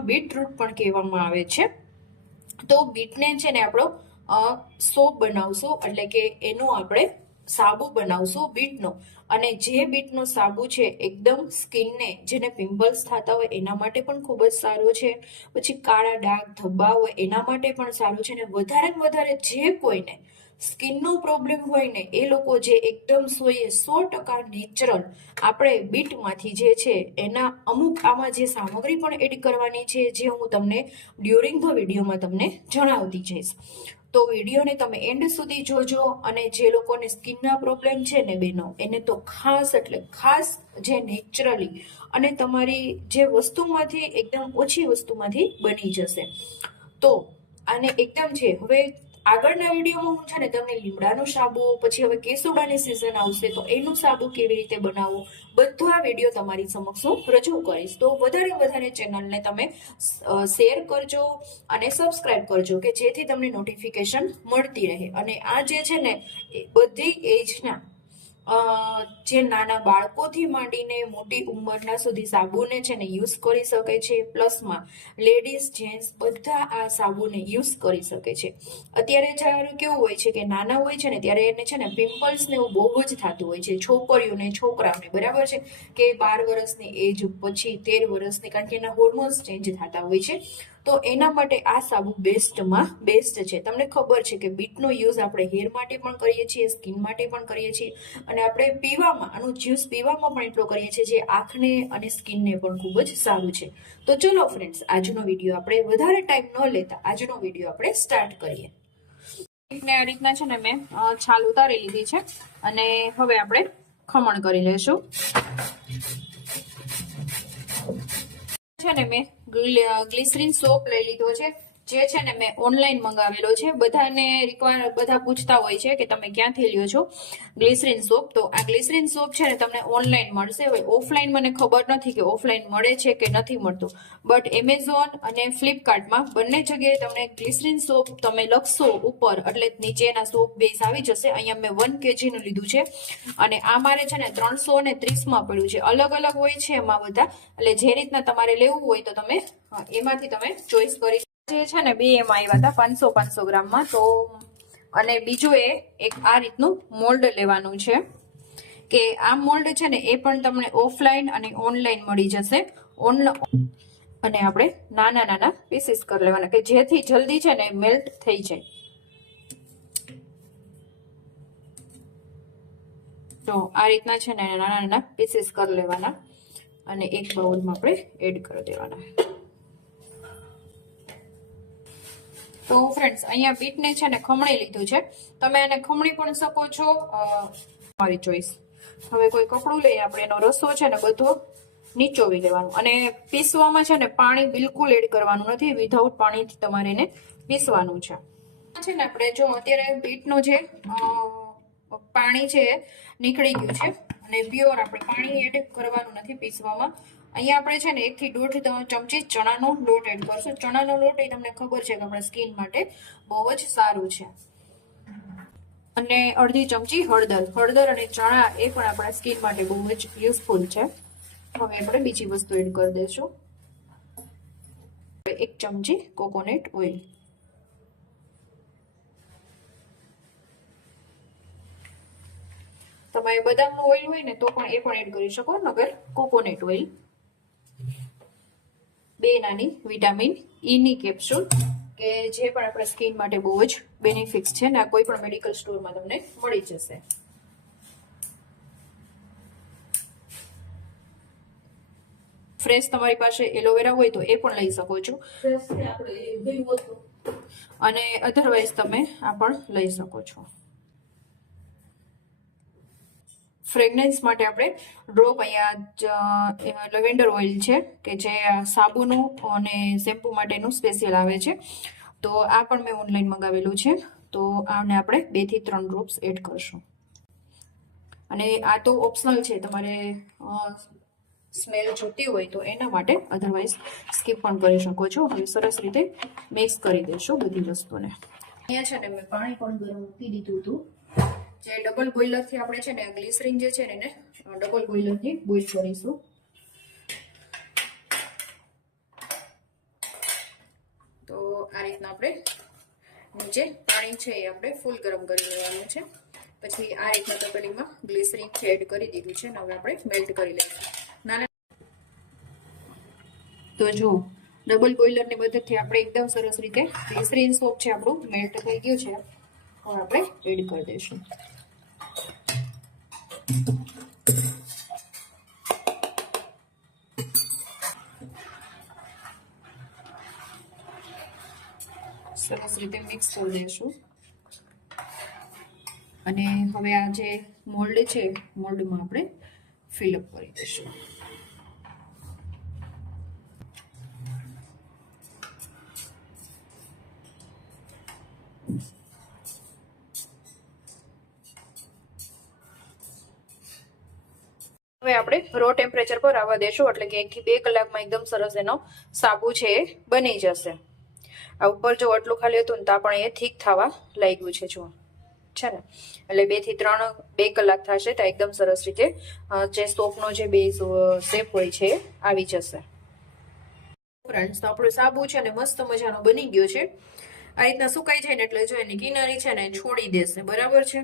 ગુજરાતીમાં બીટરૂટ પણ કહેવામાં આવે છે. તો બીટને છે ને આપણો સોપ બનાવશું, એટલે કે એનો આપણે સાબુ બનાવશું બીટનો. અને જે બીટનો સાબુ છે એકદમ સ્કિનને, જેને પિમ્પલ્સ થતા હોય એના માટે પણ ખૂબ જ સારું છે, પછી કાળા ડાઘ ધબ્બા હોય એના માટે પણ સારું છે. ને વધારે જે કોઈને સ્કિનનો પ્રોબ્લેમ હોય ને એ લોકો જે એકદમ 100% નેચરલ આપણે બીટમાંથી જે છે એના અમુક આમાં જે સામગ્રી પણ એડ કરવાની છે, જે હું તમને ડ્યુરિંગ ધ વિડીયોમાં તમને જણાવતી જઈશ. તો વિડીયોને તમે એન્ડ સુધી જોજો. અને જે લોકોને સ્કિનના પ્રોબ્લેમ છે ને બેનો, એને તો ખાસ એટલે ખાસ જે નેચરલી અને તમારી જે વસ્તુમાંથી એકદમ ઓછી વસ્તુમાંથી બની જશે. તો આને એકદમ છે, હવે આગળના વિડીયોમાં હું છે ને તમને લીમડાનો સાબુ, પછી હવે કેસુડાની સિઝન આવશે તો એનું સાબુ કેવી રીતે બનાવવું, બધા વિડીયો તમારી સમક્ષ હું રજૂ કરીશ. તો વધારે ચેનલને તમે શેર કરજો અને સબસ્ક્રાઇબ કરજો, કે જેથી તમને નોટિફિકેશન મળતી રહે. અને આ જે છે ને બધી એજના જે નાના બાળકોથી માંડીને મોટી ઉંમરના સુધી સાબુને છે ને યુઝ કરી શકે છે. પ્લસમાં લેડીઝ જેન્ટ્સ બધા આ સાબુને યુઝ કરી શકે છે. અત્યારે જ્યારે કેવું હોય છે કે નાના હોય છે ને ત્યારે એને છે ને પિમ્પલ્સ ને એવું બહુ જ થતું હોય છે, છોકરીઓને છોકરાઓને, બરાબર છે, કે 12 વર્ષની એજ પછી 13 વર્ષની, કારણ કે એના હોર્મોન્સ ચેન્જ થતા હોય છે. તો એના માટે આ સાબુ બેસ્ટમાં બેસ્ટ છે. તમને ખબર છે કે બીટનો યુઝ આપણે હેર માટે પણ કરીએ છીએ, સ્કિન માટે પણ કરીએ છીએ, અને આપણે પીવામાં, આનું જ્યુસ પીવામાં પણ એટલો કરીએ છીએ, જે આંખને અને સ્કિનને પણ ખૂબ જ સારું છે. તો ચલો ફ્રેન્ડ્સ, આજનો વિડીયો આપણે વધારે ટાઈમ ન લેતા આજનો વિડીયો આપણે સ્ટાર્ટ કરીએ. આ રીતના છે ને મેં છાલ ઉતારી લીધી છે, અને હવે આપણે ખમણ કરી લેશું. છે ને મેં ગ્લિસરીન સોપ લઈ લીધો છે, જે છે ને મેં ઓનલાઈન મંગાવેલો છે. બધા પૂછતા હોય છે કે તમે ક્યાંથી લ્યો છો ગ્લિસરીન સોપ. તો આ ગ્લિસરીન સોપ છે ને તમને ઓનલાઈન મળશે. હવે ઓફલાઈન મને ખબર નથી કે ઓફલાઈન મળે છે કે નથી મળતું, બટ એમેઝોન અને ફ્લિપકાર્ટમાં બંને જગ્યાએ તમને ગ્લિસરીન સોપ તમે લખશો ઉપર, એટલે નીચેના સોપ બેઝ આવી જશે. અહીંયા મેં 1 kg નું લીધું છે, અને આ મારે છે ને 330 માં પડ્યું છે. અલગ અલગ હોય છે એમાં બધા, એટલે જે રીતના તમારે લેવું હોય તો તમે એમાંથી તમે ચોઈસ કરી. જે છે ને 2 એમાં આવ્યા હતા 500 ગ્રામમાં. તો અને બીજું એક આ રીતનું મોલ્ડ લેવાનું છે, કે આ મોલ્ડ છે ને એ પણ તમને ઓફલાઈન અને ઓનલાઈન મળી જશે. અને આપણે નાના પીસીસ કરી લેવાના, કે જેથી જલ્દી છે ને મેલ્ટ થઈ જાય. તો આ રીતના છે ને નાના પીસીસ કરી લેવાના, અને એક બાઉલમાં આપણે એડ કરી દેવાના. તો ફ્રેન્ડ્સ, અહીંયા બીટને છે ને ખમણી લીધું છે. તમે આને ખમણી પણ શકો છો, તમારી ચોઈસ. હવે કોઈ કપડું લઈ આપણે એનો રસો છે ને બધો નીચોવી લેવાનું, અને પીસવામાં છે ને પાણી બિલકુલ એડ કરવાનું નથી. વિધાઉટ પાણીથી તમારે એને પીસવાનું છે. ને આપણે જો અત્યારે બીટનો જે પાણી છે નીકળી ગયું છે, અને પ્યોર આપણે પાણી એડ કરવાનું નથી પીસવામાં. અહીંયા આપણે છે ને 1 થી 1.5 ચમચી ચણાનો લોટ એડ કરશું. ચણાનો લોટ એ તમને ખબર છે કે આપણા સ્કિન માટે બહુ જ સારું છે. અને અડધી ચમચી હળદર અને ચણા એ પણ આપણા સ્કિન માટે બહુ જ યુઝફુલ છે. હવે આપણે બીજી વસ્તુ એડ કરી દઈશું. 1 ચમચી કોકોનટ ઓઇલ. તમારે બદામનું ઓઇલ હોય ને તો પણ એ પણ એડ કરી શકો, નગર કોકોનટ ઓઇલ. 2 નાની વિટામિન ઈ ની કેપ્સ્યુલ, કે જે પણ આપણા સ્કિન માટે બહુ જ બેનિફિટ્સ છે, ને આ કોઈ પણ મેડિકલ સ્ટોરમાં તમને મળી જશે. ફ્રેશ તમારી પાસે એલોવેરા હોય તો એ પણ લઈ શકો છો, અને અધરવાઇઝ તમે આ પણ લઈ શકો છો. ફ્રેગ્રન્સ માટે આપણે ડ્રોપ અહીંયા લેવેન્ડર ઓઇલ છે, કે જે સાબુનું અને શેમ્પુ માટેનું સ્પેશિયલ આવે છે. તો આ પણ મેં ઓનલાઈન મંગાવેલું છે. તો આને આપણે 2 થી 3 ડ્રોપ્સ એડ કરશું. અને આ તો ઓપ્શનલ છે, તમારે સ્મેલ જોતી હોય તો એના માટે, અધરવાઇઝ સ્કીપ પણ કરી શકો છો. હવે સરસ રીતે મિક્સ કરી દઈશું બધી વસ્તુને. અહીંયા છે ને મેં પાણી પણ ગરમ મૂકી દીધું હતું. જે ડબલ બોઇલર થી આપણે છે ને ગ્લિસરીન જે છે ને એને ડબલ બોઇલર થી બોઇલ કરીશું. આ રીતના આપણે નીચે પાણી છે એ આપણે ફૂલ ગરમ કરી લેવાનું છે. પછી આ રીતના તપેલીમાં ગ્લિસરીન છે એડ કરી દીધું છે ને હવે આપણે મેલ્ટ કરી લઈશું. તો જો ડબલ બોઇલરની મદદથી આપણે એકદમ સરસ રીતે ગ્લિસરીન સોપ છે આપણું મેલ્ટ થઈ ગયું છે. હવે આપણે એડ કરી દઈશું. સરસ રીતે મિક્સ કરી દઈશું અને હવે આ જે મોલ્ડ છે મોલ્ડમાં આપણે ફિલઅપ કરી દઈશું. હવે આપણે રો ટેમ્પરેચર પર આવવા દેશું એટલે કે 1 થી 2 કલાકમાં એકદમ સરસ એનો સાબુ છે એ બની જશે. આ ઉપર જો આટલું ખાલી હતું ને તો પણ એ ઠીક થવા લાગ્યું છે જો છે ને એટલે 2 થી 2 કલાક થશે તો એકદમ સરસ રીતે જે સોપનો જે બેઝ શેપ હોય છે આવી જશે. ફ્રેન્ડ્સ તો આપણો સાબુ છે ને મસ્ત મજાનો બની ગયો છે. આ રીતના સુકાઈ જાય ને એટલે જો એની કિનારી છે ને છોડી દેશે. બરાબર છે.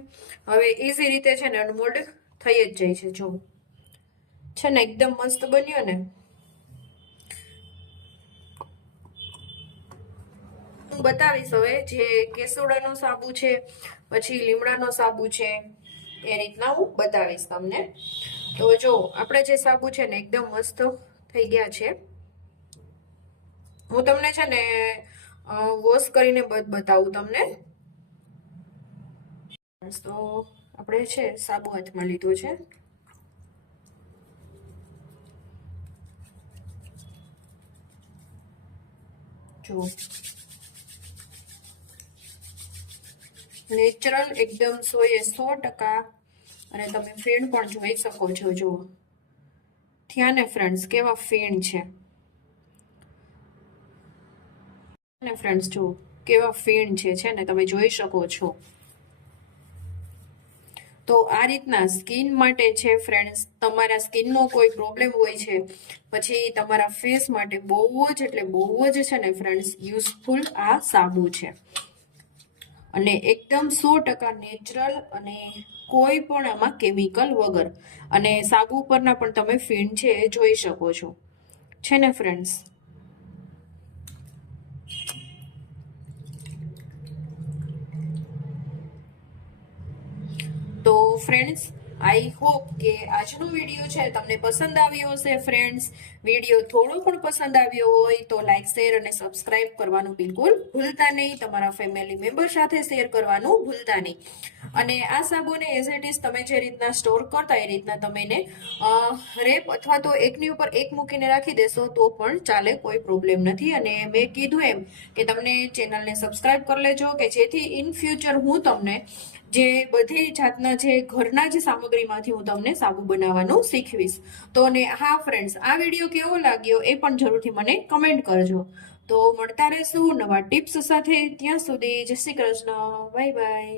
હવે ઇઝી રીતે છે ને મોલ્ડ થઈ જ જાય છે. જો છે ને એકદમ મસ્ત બન્યો ને. હું બતાવીશ હવે જે કેસુડાનો સાબુ છે પછી લીમડાનો સાબુ છે એ રીતના હું બતાવીશ તમને. તો જો આપણે જે સાબુ છે ને એકદમ મસ્ત થઈ ગયા છે. હું તમને છે ને વોશ કરીને બતાવું તમને. તો આપણે છે સાબુ હાથમાં લીધો છે. જો નેચરલ એકદમ 100% અને તમે ફેણ પણ જોઈ શકો છો. જો થયા ને ફ્રેન્ડ્સ કેવા ફેણ છે ને ફ્રેન્ડ્સ જો કેવા ફેણ છે ને તમે જોઈ શકો છો. તો આ રીતના સ્કિન માટે છે ફ્રેન્ડ્સ. તમારા સ્કિનનો કોઈ પ્રોબ્લેમ હોય છે પછી તમારા ફેસ માટે બહુ જ એટલે બહુ જ છે ને ફ્રેન્ડ્સ યુઝફુલ આ સાબુ છે અને એકદમ 100% નેચરલ અને કોઈ પણ આમાં કેમિકલ વગર. અને સાબુ પરના પણ તમે ફીણ છે એ જોઈ શકો છો છે ને ફ્રેન્ડ્સ. તો ફ્રેન્ડ્સ આઈ હોપ કે આજનો વિડીયો છે તમને પસંદ આવ્યો હશે. ફ્રેન્ડ્સ વિડીયો થોડો પણ પસંદ આવ્યો હોય તો લાઈક શેર અને સબસ્ક્રાઇબ કરવાનું બિલકુલ ભૂલતા નહીં. તમારા ફેમિલી મેમ્બર સાથે શેર કરવાનું ભૂલતા નહીં. અને આ સાબુને એઝ ઇટ ઇઝ તમે જે રીતના સ્ટોર કરતા એ રીતના તમે એને રેપ અથવા તો એકની ઉપર એક મૂકીને રાખી દેશો તો પણ ચાલે, કોઈ પ્રોબ્લેમ નથી. અને મેં કીધું એમ કે તમને ચેનલને સબસ્ક્રાઇબ કરી લેજો કે જેથી ઇન ફ્યુચર હું તમને જે બધી જાતના જે ઘરના જ સામગ્રીમાંથી હું તમને સાબુ બનાવવાનું શીખવીશ. તો ને હા ફ્રેન્ડ્સ આ વિડીયો કેવો લાગ્યો એ પણ જરૂરથી મને કમેન્ટ કરજો. તો મળતા રહેશું નવા ટિપ્સ સાથે. ત્યાં સુધી જય શ્રી કૃષ્ણ. Bye bye.